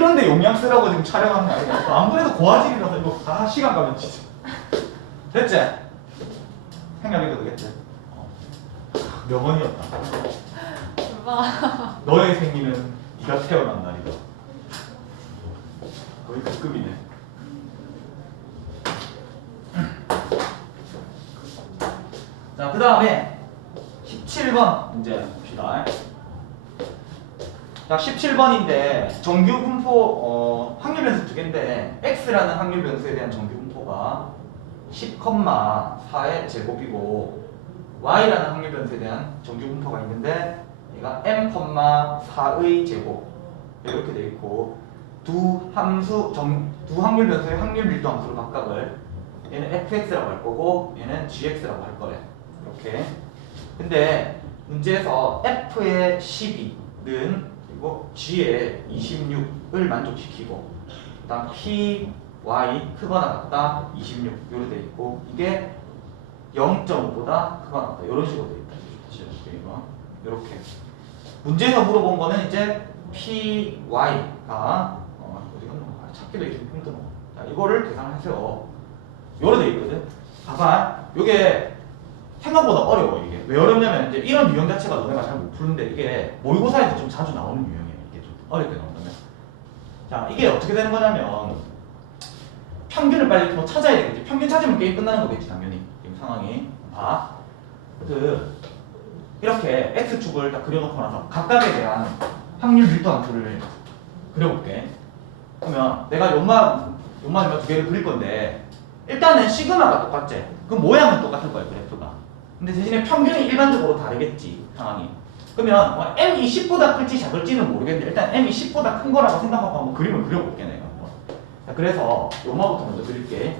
이런데 용량 쓰라고 지금 촬영하는 거 아니야? 아무래도 고화질이라서 이거 다 시간 가면 진짜. 됐지? 생각해도 되겠지? 명언이었다. 대박. 너의 생일은 네가 태어난 날이다. 거의 그 급이네. 자, 그 다음에 17번 문제 봅시다. 자, 17번인데 정규 분포 확률 변수 두 개인데 x라는 확률 변수에 대한 정규 분포가 10,4의 제곱이고 y라는 확률 변수에 대한 정규 분포가 있는데 얘가 m,4의 제곱 이렇게 돼 있고 두 확률 변수의 확률 밀도 함수를 각각을 얘는 fx라고 할 거고 얘는 gx라고 할 거래. 이렇게. 근데 문제에서 f의 12는 그리고 g의 26을 만족시키고 그다음 p, y 크거나 같다 26 이렇게 돼 있고 이게 0.5보다 크거나 같다 이런 식으로 돼 있다. 이렇게. 문제에서 물어본 거는 이제 p, y가 어디 갔나? 찾기도 좀 힘드네. 자, 이거를 계산하세요. 요로 돼 있거든. 봐봐. 요게 생각보다 어려워 이게. 왜 어렵냐면 이제 이런 유형 자체가 너네가 잘 못 푸는데 이게 모의고사에서 좀 자주 나오는 유형이에요. 이게 좀 어렵게 나온다면. 자, 이게 어떻게 되는 거냐면 평균을 빨리 더 찾아야 되겠지. 평균 찾으면 게임 끝나는 거겠지 당연히. 지금 상황이. 봐. 이렇게 x축을 다 그려놓고 나서 각각에 대한 확률 밀도 함수를 그려볼게. 그러면 내가 요만 두 개를 그릴 건데 일단은 시그마가 똑같지. 그럼 모양은 똑같을 거야 그래프가. 근데 대신에 평균이 일반적으로 다르겠지 상황이. 그러면 뭐 m이 10보다 클지 작을지는 모르겠는데 일단 m이 10보다 큰 거라고 생각하고 한번 그림을 그려볼게 내가. 자, 그래서 요마부터 먼저 그릴게.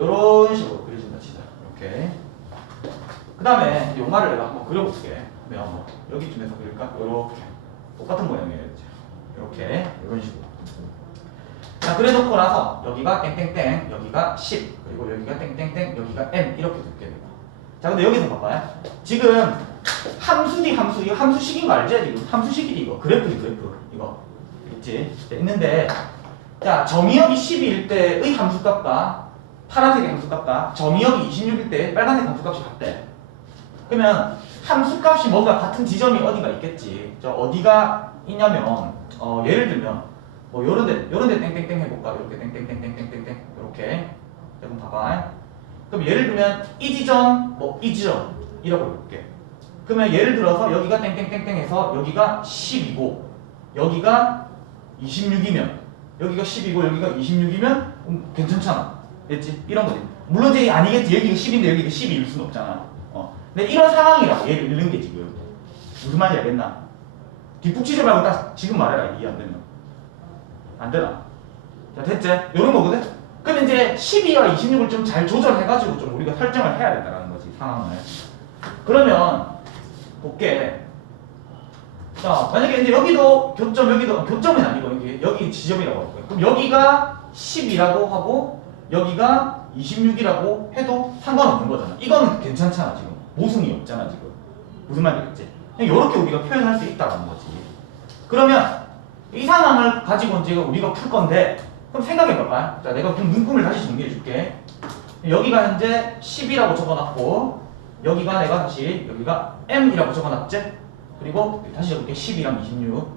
요런 식으로 그려준다 치자. 이렇게. 그 다음에 요마를 내가 한번 그려볼게. 그러면 뭐 여기쯤에서 그릴까? 요렇게 똑같은 모양이에요. 이렇게 이런 식으로. 자, 그래놓고 나서 여기가 땡땡땡, 여기가 10, 그리고 여기가 땡땡땡, 여기가 m 이렇게 둘게 돼요. 자, 근데 여기서 봐봐요. 지금 함수지 함수, 이거 함수식인 거 알지? 지금 함수식이지 이거. 그래프 이거 있지? 있는데 자, 점이역이 12일 때의 함수값과 파란색의 함수값과 점이역이 26일 때 빨간색 함수값이 같대. 그러면 함수값이 뭔가 같은 지점이 어디가 있겠지. 저 어디가 있냐면 예를 들면 뭐 요런데 땡땡땡 해볼까? 이렇게 땡땡땡땡땡땡 이렇게. 그럼 봐봐. 그럼 예를 들면 이 지점 이 지점 이라고 해볼게. 그러면 예를 들어서 여기가 땡땡땡땡해서 여기가 10이고 여기가 26이면 여기가 10이고 여기가 26이면 괜찮잖아. 됐지? 이런 거지. 물론 이제 아니겠지. 여기가 10인데 여기가 12일 수는 없잖아. 근데 이런 상황이라고 얘를 읽는 게 지금 무슨 말인지 알겠나? 뒷북치지 말고 딱 지금 말해라. 이해 안 되면 안 되나? 자, 됐지? 요런 거거든? 그럼 이제 12와 26을 좀 잘 조절해가지고 좀 우리가 설정을 해야 된다는 거지 상황을. 그러면 볼게. 자, 만약에 이제 여기도 교점은 아니고 여기 지점이라고 할 거야. 그럼 여기가 10이라고 하고 여기가 26이라고 해도 상관없는 거잖아. 이거는 괜찮잖아 지금. 모순이 없잖아 지금. 무슨 말이겠지? 그냥 이렇게 우리가 표현할 수 있다는 거지. 그러면 이 상황을 가지고 이제 우리가 풀 건데 그럼 생각해봐봐. 자, 내가 그럼 문구를 다시 정리해줄게. 여기가 현재 10이라고 적어놨고 여기가 내가 다시 여기가 m이라고 적어놨지? 그리고 다시 적을게. 10이랑 26.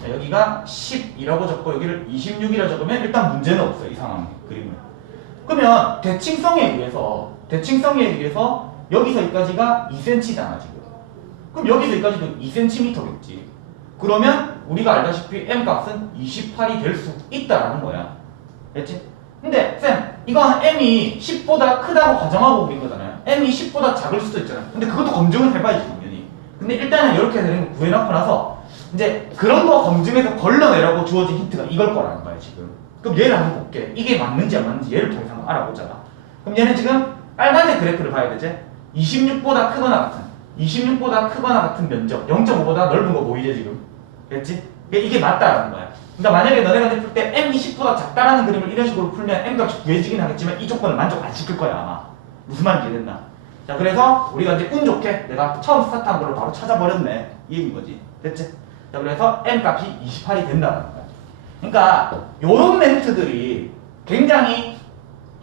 자, 여기가 10이라고 적고 여기를 26이라고 적으면 일단 문제는 없어 이 상황 그림은. 그러면 대칭성에 의해서 여기서 여기까지가 2cm잖아 지금. 그럼 여기서 여기까지도 2cm겠지. 그러면 우리가 알다시피 m 값은 28이 될 수 있다라는 거야. 됐지? 근데 쌤, 이건 m이 10보다 크다고 가정하고 그린 거잖아요. m이 10보다 작을 수도 있잖아. 근데 그것도 검증을 해봐야지 당연히. 근데 일단은 이렇게 되는 거 구해놓고 나서 이제 그런 거 검증해서 걸러내라고 주어진 힌트가 이걸 거라는 거야 지금. 그럼 얘를 한번 볼게. 이게 맞는지 안 맞는지 얘를 통해서 한번 알아보자. 그럼 얘는 지금 빨간색 그래프를 봐야 되지? 26보다 크거나 같은 면적 0.5보다 넓은 거 보이지 지금? 됐지? 이게 맞다라는 거야. 그러니까 만약에 너네가 풀 때 m이 10보다 작다라는 그림을 이런 식으로 풀면 m 값이 구해지긴 하겠지만 이 조건을 만족 안 시킬 거야 아마. 무슨 말인지 이해됐나? 자, 그래서 우리가 이제 운 좋게 내가 처음 스타트한 거를 바로 찾아버렸네 이 얘기인 거지. 됐지? 자, 그래서 m 값이 28이 된다는 거야. 그러니까 요런 멘트들이 굉장히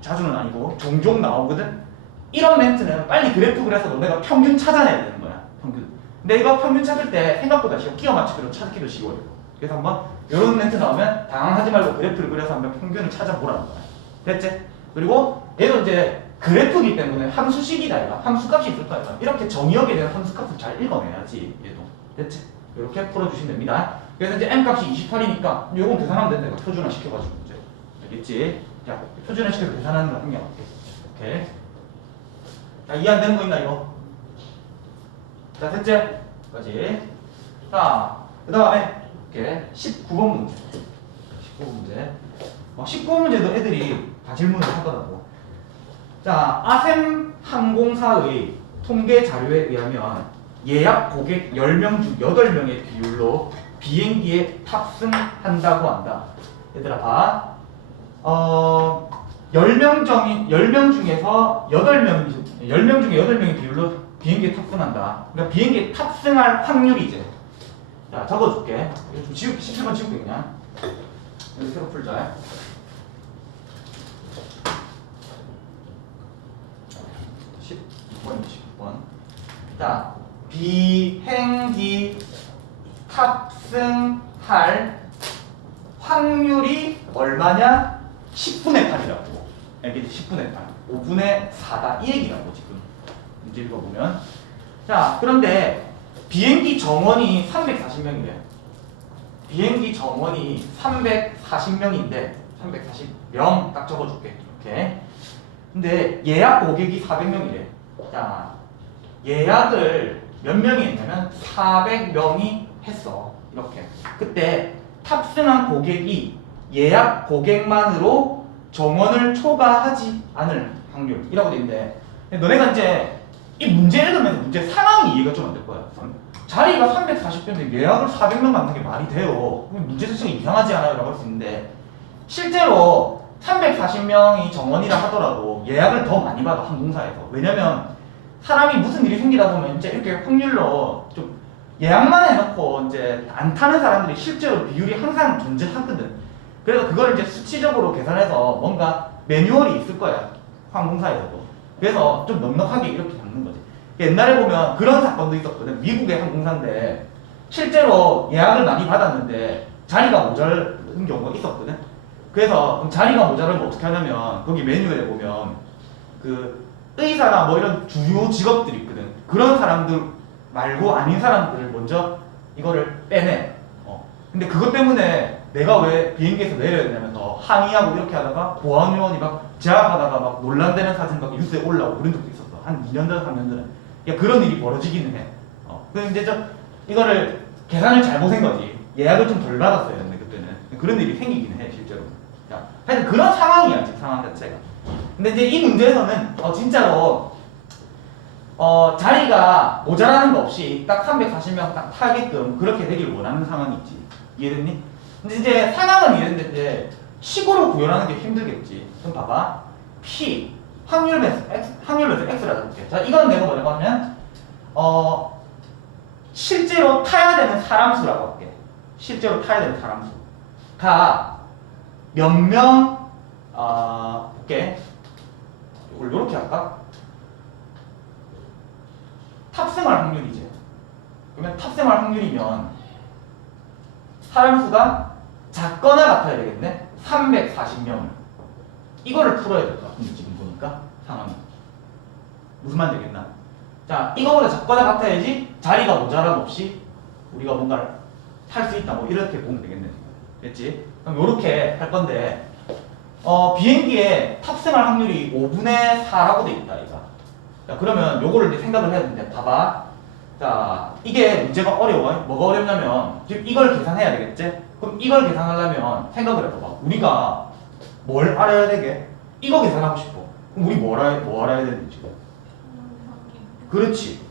자주는 아니고 종종 나오거든. 이런 멘트는 빨리 그래프 그려서 너네가 평균 찾아내야 되는 거야. 평균. 근데 이거 평균 찾을 때 생각보다 쉬워. 끼워 맞추기로 찾기도 쉬워요. 그래서 한번 이런 멘트 나오면 당황하지 말고 그래프를 그려서 한번 평균을 찾아보라는 거야. 됐지? 그리고 얘도 이제 그래프이기 때문에 함수식이다 이거. 함수값이 있을 거야. 이렇게 정의역에 대한 함수값을 잘 읽어내야지 얘도. 됐지? 이렇게 풀어주시면 됩니다. 그래서 이제 m값이 28이니까 요건 계산하면 된다. 이거 표준화 시켜가지고 이제. 알겠지? 자, 표준화 시켜서 계산하는 거 한개 맞게. 오케이. 자, 이해 안 되는 거 있나 이거? 자, 셋째 까지. 자, 그 다음에 이렇게 19번 문제. 19번 문제. 19번 문제도 애들이 다 질문을 하더라고. 자, 아셈 항공사의 통계 자료에 의하면 예약 고객 10명 중 8명의 비율로 비행기에 탑승한다고 한다. 얘들아 봐. 10명 중에서 10명 중에 8명의 비율로 비행기에 탑승한다. 그러니까 비행기에 탑승할 확률이지. 자, 적어줄게. 이거 좀 17번 지울게 그냥. 여기 새로 풀자. 19번, 19번. 자, 비행기 탑승할 확률이 얼마냐? 10분의 8이라고. 알겠지? 10분의 8. 5분의 4다. 이 얘기라고 지금. 문제 읽어보면. 자, 그런데 비행기 정원이 340명이래. 비행기 정원이 340명인데 340명 딱 적어줄게. 이렇게. 근데 예약 고객이 400명이래. 자, 예약을 몇 명이 했냐면 400명이 했어. 이렇게. 그때 탑승한 고객이 예약 고객만으로 정원을 초과하지 않을 확률이라고 돼 있는데, 너네가 이제 이 문제 읽으면서 문제 상황이 이해가 좀 안 될 거야. 자리가 340명인데 예약을 400명 받는 게 말이 돼요. 문제 자체가 이상하지 않아요? 라고 할 수 있는데, 실제로 340명이 정원이라 하더라도 예약을 더 많이 받아, 항공사에서. 왜냐면 사람이 무슨 일이 생기다 보면 이제 이렇게 확률로 좀 예약만 해놓고 이제 안 타는 사람들이 실제로 비율이 항상 존재하거든. 그래서 그걸 이제 수치적으로 계산해서 뭔가 매뉴얼이 있을 거야, 항공사에서도. 그래서 좀 넉넉하게 이렇게 잡는 거지. 옛날에 보면 그런 사건도 있었거든. 미국의 항공사인데 실제로 예약을 많이 받았는데 자리가 모자른 경우가 있었거든. 그래서 그럼 자리가 모자르면 어떻게 하냐면 거기 메뉴에 보면 그 의사나 뭐 이런 주요 직업들이 있거든. 그런 사람들 말고 아닌 사람들을 먼저 이거를 빼내. 근데 그것 때문에 내가 왜 비행기에서 내려야 되냐면서 항의하고 이렇게 하다가 보안요원이 막 제압하다가 막 논란되는 사진 막 뉴스에 올라오고 그런 적도 있었어. 한 2년 전, 3년 전에. 그러니까 그런 일이 벌어지기는 해. 근데 이제 이거를 계산을 잘못한 거지. 예약을 좀 덜 받았어야 했는데 그때는. 그런 일이 생기긴 해, 실제로. 자, 하여튼 그런 상황이야, 지금 상황 자체가. 근데 이제 이 문제에서는 진짜로 자리가 모자라는 거 없이 딱 340명 딱 타게끔 그렇게 되길 원하는 상황이 있지. 이해됐니? 근데 이제 상황은 이랬는데 이제 식으로 구현하는 게 힘들겠지. 그럼 봐봐. P 확률 배수 X라 해볼게. 자, 이건 내가 뭐라고 하면 실제로 타야 되는 사람 수라고 할게. 실제로 타야 되는 사람 수가 몇 명 볼게. 이걸 이렇게 할까? 탑승할 확률이지. 그러면 탑승할 확률이면 사람 수가 작거나 같아야 되겠네. 340명을. 이거를 풀어야 될 것 같은데 지금 보니까 상황이. 무슨 말인지 알겠나? 자, 이거보다 작거나 같아야지 자리가 모자람 없이 우리가 뭔가를 탈 수 있다. 뭐 이렇게 보면 되겠네. 됐지? 그럼 이렇게 할 건데 비행기에 탑승할 확률이 5분의 4라고 돼 있다, 이거. 자, 그러면 요거를 이제 생각을 해야 되는데, 봐봐. 자, 이게 문제가 어려워. 뭐가 어렵냐면, 지금 이걸 계산해야 되겠지? 그럼 이걸 계산하려면 생각을 해봐봐. 우리가 뭘 알아야 되게? 이거 계산하고 싶어. 그럼 우리 뭐 알아야 되는지 지금? 그렇지.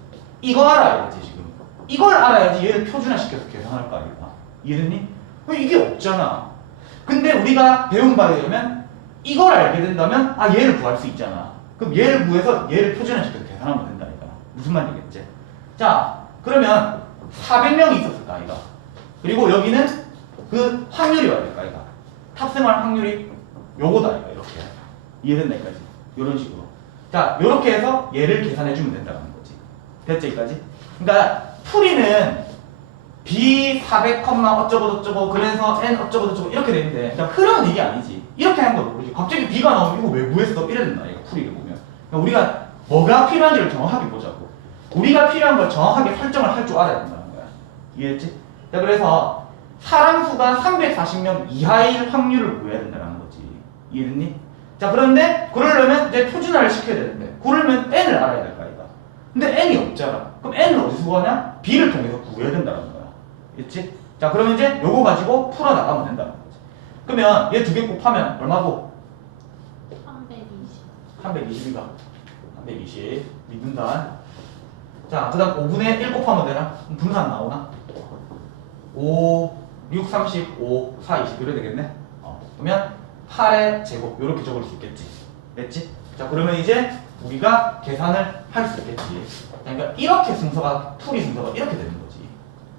이거 알아야지, 지금. 이걸 알아야지 얘를 표준화시켜서 계산할 거 아닐까? 이해됐니? 이게 없잖아. 근데 우리가 배운 바에 의하면 이걸 알게 된다면 얘를 구할 수 있잖아. 그럼 얘를 구해서 얘를 표준화시켜서 계산하면 된다니까. 무슨 말이겠지? 자, 그러면 400명이 있었을까, 아이가? 그리고 여기는 그 그 확률이 와야 될까 이거. 탑승할 확률이 요거다 이거 이렇게. 이해된다 이까지. 이런 식으로. 자, 요렇게 해서 얘를 계산해 주면 된다는 거지. 됐지 이까지? 그러니까 풀이는 B 400, 어쩌고 저쩌고 그래서 N 어쩌고 저쩌고 이렇게 되는데 그냥 흐름은 이게 아니지. 이렇게 한 거도 모르지. 갑자기 B가 나오면 이거 왜 구했어? 이래 된다 이거 풀이를 보면. 그러니까 우리가 뭐가 필요한지를 정확하게 보자고. 우리가 필요한 걸 정확하게 설정을 할 줄 알아야 된다는 거야. 이해했지? 자, 그래서 사람 수가 340명 이하일 확률을 구해야 된다는 거지. 이해됐니? 자, 그런데 그러려면 이제 표준화를 시켜야 되는데 그러면 N을 알아야 될까 이거. 근데 N이 없잖아. 그럼 N을 어디서 구하냐? B를 통해서 구해야 된다는 거야. 있지? 자, 그러면 이제 요거 가지고 풀어나가면 된다는 거지. 그러면 얘 두 개 곱하면 얼마고? 320. 320이가 320 미분단. 자, 그 다음 5분의 1 곱하면 되나? 그럼 분산 나오나? 5, 6, 30, 5, 4, 20 이래 되겠네. 그러면 8의 제곱 이렇게 적을 수 있겠지. 됐지? 자, 그러면 이제 우리가 계산을 할 수 있겠지. 그러니까 이렇게 순서가 풀이 순서가 이렇게 되는 거지.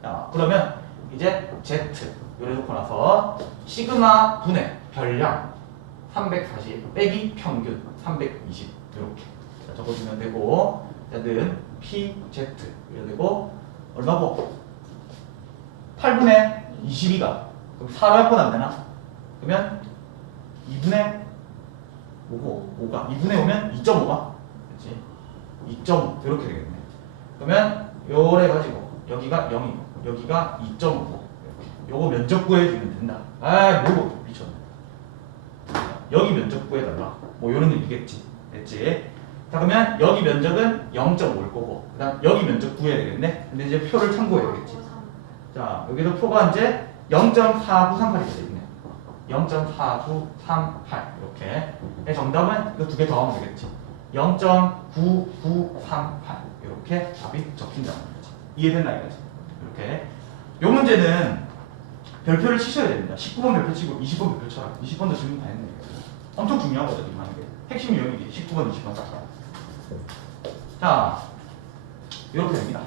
자, 그러면 이제 Z 요래 놓고 나서 시그마 분의 별량 340 빼기 평균 320 이렇게 적어주면 되고, 는 PZ 이래 되고 얼마고? 8분의 22가 그럼 4로 할 건 안 되나? 그러면 2분의 5가 2분의 5면 2.5가 그렇지? 2.5 이렇게 되겠네. 그러면 요래 가지고 여기가 0이고 여기가 2.5고 이렇게 요거 면적 구해주면 된다. 아, 요거 미쳤네. 여기 면적 구해달라. 뭐 요런 의미겠지. 됐지? 자, 그러면 여기 면적은 0.5일 거고 그 다음 여기 면적 구해야 되겠네. 근데 이제 표를 참고해야겠지. 자, 여기도 표가 이제 0.4938이 되어있네. 0.4938 이렇게. 정답은 이거 두 개 더하면 되겠지. 0.9938 이렇게 답이 적힌다는 거지. 이해됐나 이거지? 이렇게. 요 문제는 별표를 치셔야 됩니다. 19번 별표 치고 20번 별표 쳐라. 20번도 질문 다 했네. 엄청 중요하거든 지금 하는 게. 핵심이 여기 19번, 20번 딱 봐. 자, 이렇게 됩니다.